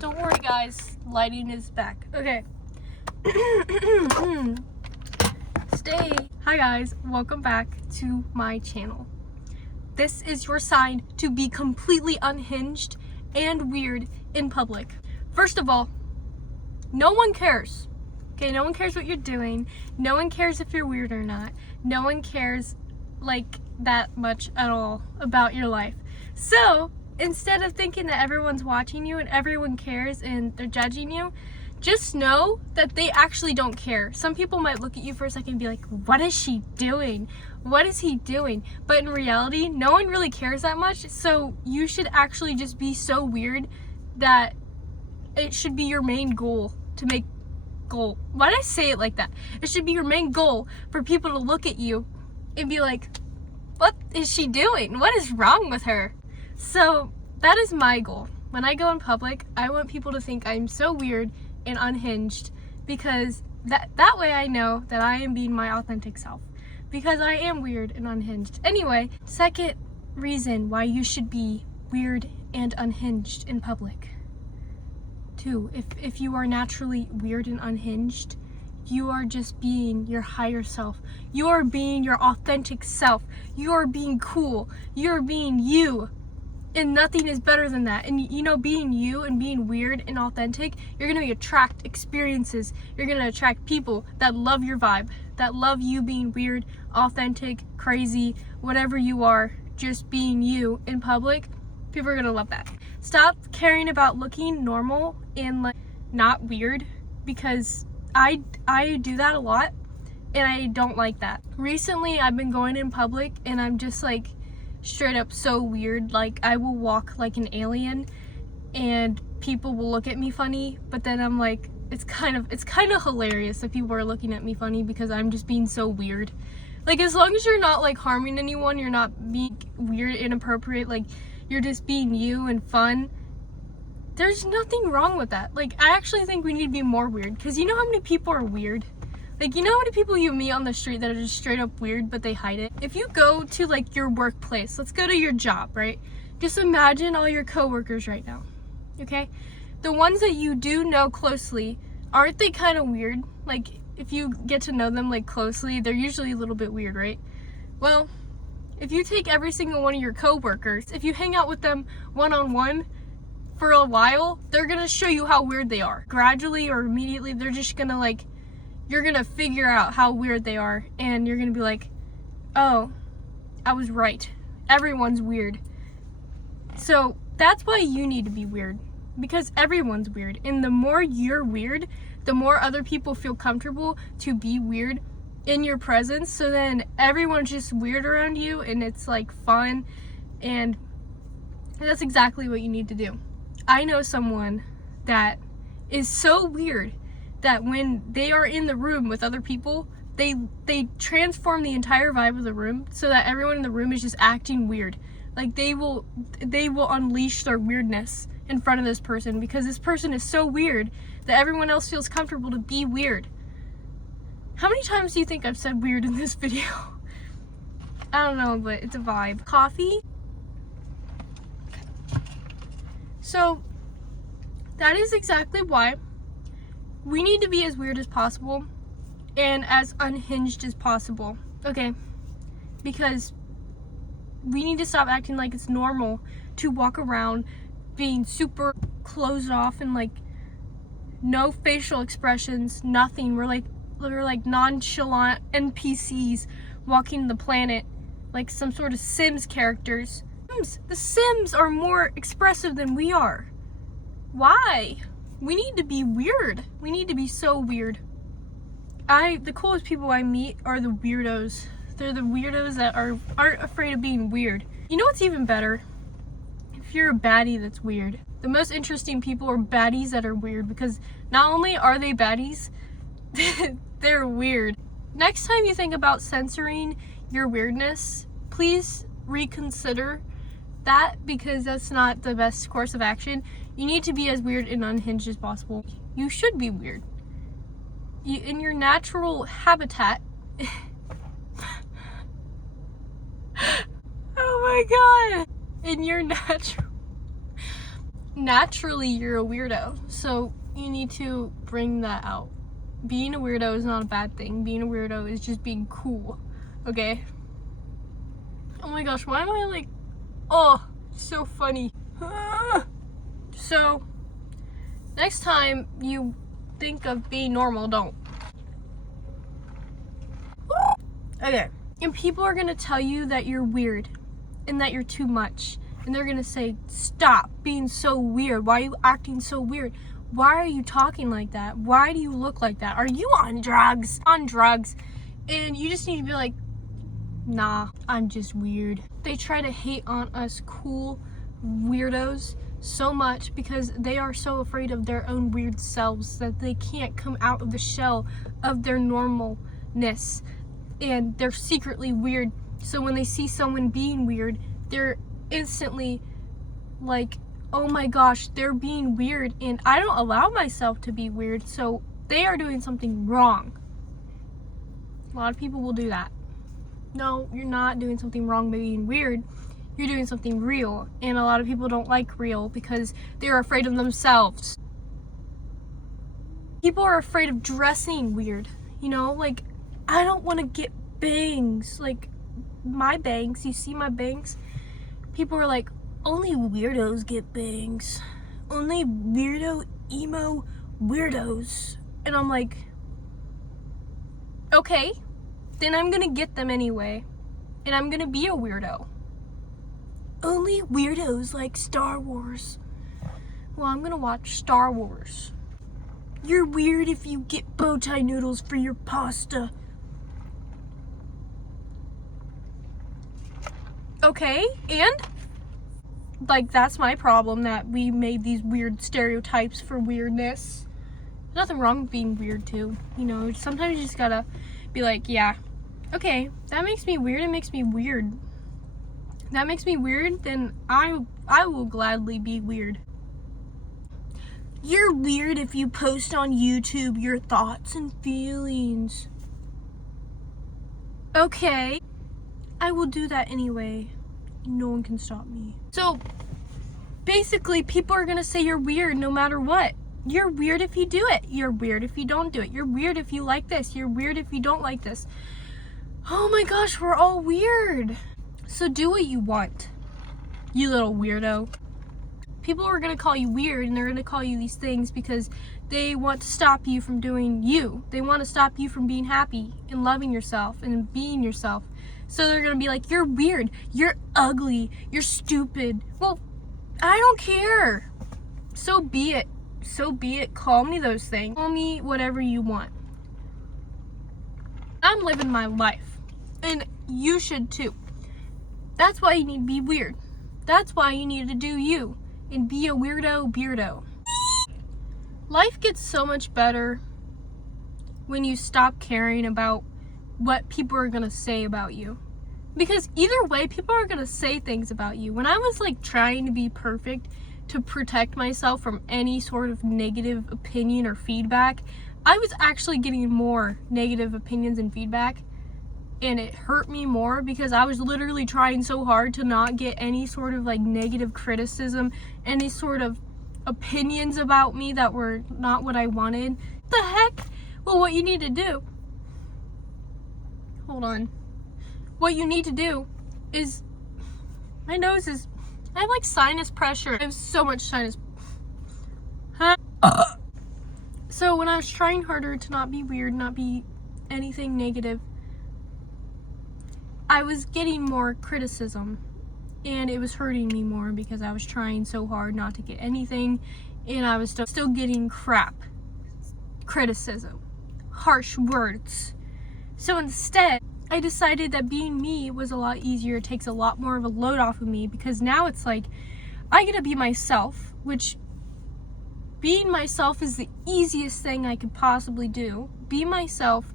Don't worry, guys. Lighting is back. Okay. Hi, guys. Welcome back to my channel. This is your sign to be completely unhinged and weird in public. First of all, no one cares. Okay, no one cares what you're doing. No one cares if you're weird or not. No one cares like that much at all about your life. So instead of thinking that everyone's watching you and everyone cares and they're judging you, just know that they actually don't care. Some people might look at you for a second and be like, what is she doing? What is he doing? But in reality, no one really cares that much. So you should actually just be so weird that it should be your main goal to make goal. Why did I say it like that? It should be your main goal for people to look at you and be like, what is she doing? What is wrong with her? So that is my goal. When I go in public, I want people to think I'm so weird and unhinged, because that way I know that I am being my authentic self, because I am weird and unhinged. Anyway, second reason why you should be weird and unhinged in public. 2, if you are naturally weird and unhinged, you are just being your higher self. You are being your authentic self. You are being cool. You are being you. And nothing is better than that. And you know, being you and being weird and authentic, you're going to attract experiences. You're going to attract people that love your vibe, that love you being weird, authentic, crazy, whatever you are, just being you in public. People are going to love that. Stop caring about looking normal and like not weird, because I do that a lot and I don't like that. Recently I've been going in public and I'm just like straight up so weird. Like, I will walk like an alien and people will look at me funny, but then I'm like, it's kind of hilarious that people are looking at me funny because I'm just being so weird. Like, as long as you're not like harming anyone, you're not being weird, inappropriate, like you're just being you and fun, there's nothing wrong with that. Like, I actually think we need to be more weird, because you know how many people are weird? Like, you know how many people you meet on the street that are just straight up weird, but they hide it? If you go to like your workplace, let's go to your job, right? Just imagine all your coworkers right now, okay? The ones that you do know closely, aren't they kind of weird? Like, if you get to know them like closely, they're usually a little bit weird, right? Well, if you take every single one of your coworkers, if you hang out with them one-on-one for a while, they're gonna show you how weird they are. Gradually or immediately, they're just gonna like, you're gonna figure out how weird they are, and you're gonna be like, oh, I was right. Everyone's weird. So that's why you need to be weird, because everyone's weird. And the more you're weird, the more other people feel comfortable to be weird in your presence. So then everyone's just weird around you and it's like fun, and that's exactly what you need to do. I know someone that is so weird that when they are in the room with other people, they transform the entire vibe of the room so that everyone in the room is just acting weird. Like, they will unleash their weirdness in front of this person, because this person is so weird that everyone else feels comfortable to be weird. How many times do you think I've said weird in this video? I don't know, but it's a vibe. Coffee. So that is exactly why we need to be as weird as possible and as unhinged as possible, okay? Because we need to stop acting like it's normal to walk around being super closed off and like no facial expressions, nothing. We're like nonchalant NPCs walking the planet like some sort of Sims characters. The Sims are more expressive than we are. Why? We need to be weird. We need to be so weird. The coolest people I meet are the weirdos. They're the weirdos that aren't afraid of being weird. You know what's even better? If you're a baddie that's weird. The most interesting people are baddies that are weird, because not only are they baddies, they're weird. Next time you think about censoring your weirdness, please reconsider that, because that's not the best course of action. You need to be as weird and unhinged as possible. You should be weird. In your natural habitat. Oh my god! In your natural naturally you're a weirdo, so you need to bring that out. Being a weirdo is not a bad thing. Being a weirdo is just being cool, okay? Oh my gosh, why am I like, oh, so funny. So, next time you think of being normal, don't. Okay, and people are gonna tell you that you're weird and that you're too much. And they're gonna say, stop being so weird. Why are you acting so weird? Why are you talking like that? Why do you look like that? Are you on drugs? On drugs. And you just need to be like, nah, I'm just weird. They try to hate on us cool weirdos so much because they are so afraid of their own weird selves that they can't come out of the shell of their normalness. And they're secretly weird. So when they see someone being weird, they're instantly like, oh my gosh, they're being weird and I don't allow myself to be weird, so they are doing something wrong. A lot of people will do that. No, you're not doing something wrong by being weird. You're doing something real, and a lot of people don't like real because they're afraid of themselves. People are afraid of dressing weird, you know, like, I don't want to get bangs, like my bangs, you see my bangs? People are like, only weirdos get bangs. Only weirdo, emo weirdos. And I'm like, okay, then I'm gonna get them anyway. And I'm gonna be a weirdo. Only weirdos like Star Wars. Well, I'm gonna watch Star Wars. You're weird if you get bow tie noodles for your pasta. Okay, and? Like, that's my problem, that we made these weird stereotypes for weirdness. There's nothing wrong with being weird, too. You know, sometimes you just gotta be like, yeah, okay, that makes me weird, it makes me weird. That makes me weird, then I will gladly be weird. You're weird if you post on YouTube your thoughts and feelings. Okay, I will do that anyway. No one can stop me. So, basically, people are gonna say you're weird no matter what. You're weird if you do it. You're weird if you don't do it. You're weird if you like this. You're weird if you don't like this. Oh my gosh, we're all weird. So do what you want, you little weirdo. People are gonna call you weird, and they're gonna call you these things because they want to stop you from doing you. They want to stop you from being happy and loving yourself and being yourself. So they're gonna be like, you're weird, you're ugly, you're stupid. Well, I don't care. So be it. So be it. Call me those things. Call me whatever you want. I'm living my life. And you should too. That's why you need to be weird. That's why you need to do you. And be a weirdo. Life gets so much better when you stop caring about what people are gonna say about you. Because either way, people are gonna say things about you. When I was like trying to be perfect to protect myself from any sort of negative opinion or feedback, I was actually getting more negative opinions and feedback. And it hurt me more because I was literally trying so hard to not get any sort of like negative criticism, any sort of opinions about me that were not what I wanted. What the heck? Well, what you need to do, hold on. What you need to do is, my nose is, I have like sinus pressure. I have so much sinus. So when I was trying harder to not be weird, not be anything negative, I was getting more criticism, and it was hurting me more because I was trying so hard not to get anything, and I was still getting crap, criticism, harsh words. So instead, I decided that being me was a lot easier. It takes a lot more of a load off of me because now it's like, I get to be myself, which being myself is the easiest thing I could possibly do. Be myself.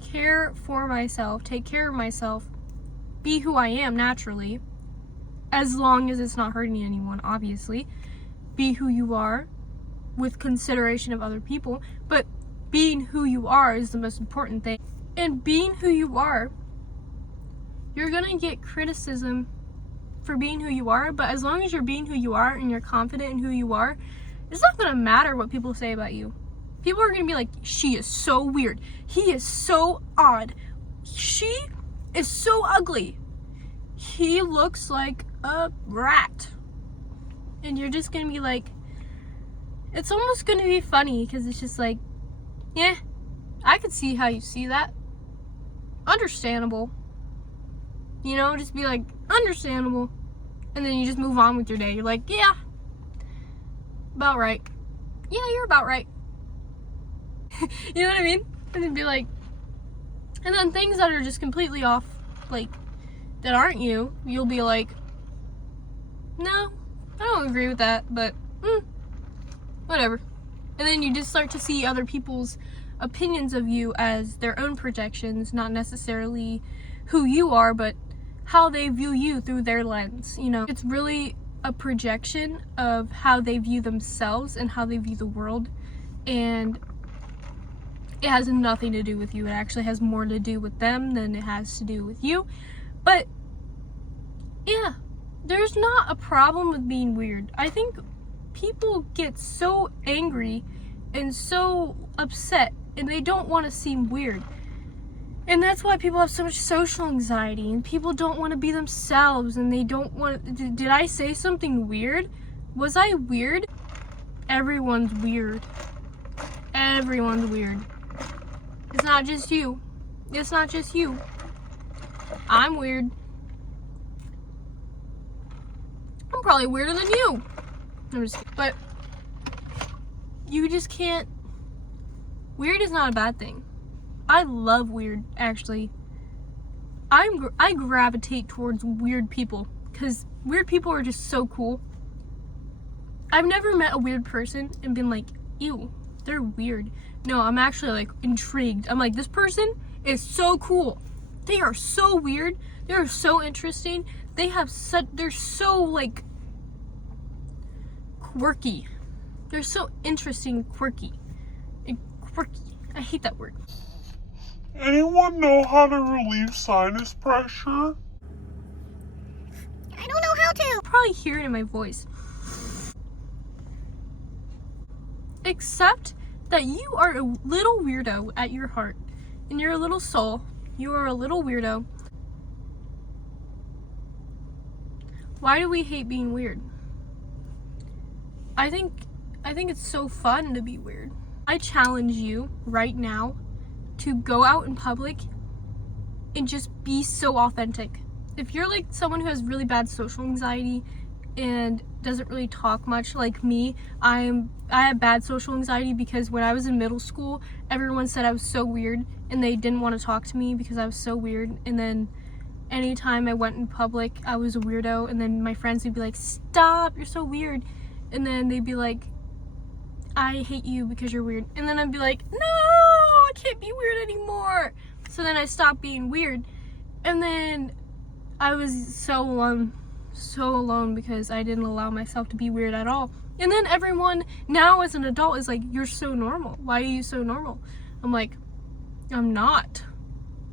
Care for myself, take care of myself, be who I am naturally, as long as it's not hurting anyone, obviously. Be who you are with consideration of other people, but being who you are is the most important thing. And being who you are, you're gonna get criticism for being who you are, but as long as you're being who you are and you're confident in who you are, it's not gonna matter what people say about you. People are gonna be like, she is so weird. He is so odd. She is so ugly. He looks like a rat. And you're just gonna be like, it's almost gonna be funny because it's just like, yeah, I could see how you see that. Understandable. You know, just be like, understandable. And then you just move on with your day. You're like, yeah, about right. Yeah, you're about right. You know what I mean? And then be like, and then things that are just completely off, like, that aren't you, you'll be like, no, I don't agree with that, but whatever. And then you just start to see other people's opinions of you as their own projections, not necessarily who you are, but how they view you through their lens. You know, it's really a projection of how they view themselves and how they view the world, and it has nothing to do with you. It actually has more to do with them than it has to do with you. But yeah, there's not a problem with being weird. I think people get so angry and so upset and they don't want to seem weird. And that's why people have so much social anxiety and people don't want to be themselves and they don't want to... Did I say something weird? Was I weird? Everyone's weird. Everyone's weird. It's not just you. It's not just you. I'm weird. I'm probably weirder than you. I'm just kidding. But you just can't... Weird is not a bad thing. I love weird, actually. I gravitate towards weird people because weird people are just so cool. I've never met a weird person and been like, ew, they're weird. No, I'm actually like intrigued. I'm like, this person is so cool. They are so weird. They are so interesting. They're so like quirky. They're so interesting, quirky. Quirky. I hate that word. Anyone know how to relieve sinus pressure? I don't know how to. You'll probably hear it in my voice. Except that you are a little weirdo at your heart. In your little soul, you are a little weirdo. Why do we hate being weird? I think it's so fun to be weird. I challenge you right now to go out in public and just be so authentic. If you're like someone who has really bad social anxiety and doesn't really talk much like me, I have bad social anxiety because when I was in middle school, everyone said I was so weird and they didn't want to talk to me because I was so weird. And then anytime I went in public, I was a weirdo, and then my friends would be like, stop, you're so weird. And then they'd be like, I hate you because you're weird. And then I'd be like, no, I can't be weird anymore. So then I stopped being weird. And then I was so alone because I didn't allow myself to be weird at all. And then everyone now as an adult is like, you're so normal. Why are you so normal? I'm like, I'm not.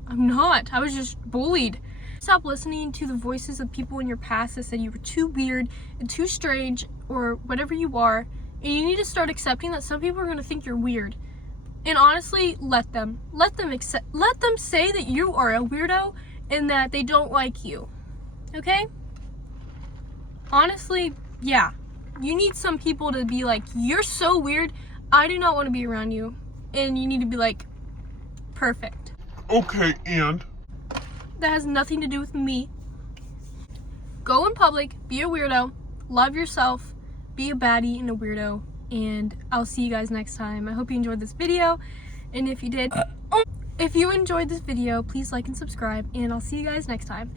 I was just bullied. Stop listening to the voices of people in your past that said you were too weird and too strange or whatever you are. And you need to start accepting that some people are going to think you're weird. And honestly, let them say that you are a weirdo and that they don't like you. Okay? Honestly, yeah. You need some people to be like, you're so weird, I do not want to be around you. And you need to be like, perfect. Okay, and? That has nothing to do with me. Go in public, be a weirdo, love yourself, be a baddie and a weirdo, and I'll see you guys next time. I hope you enjoyed this video, and if you did, if you enjoyed this video, please like and subscribe, and I'll see you guys next time.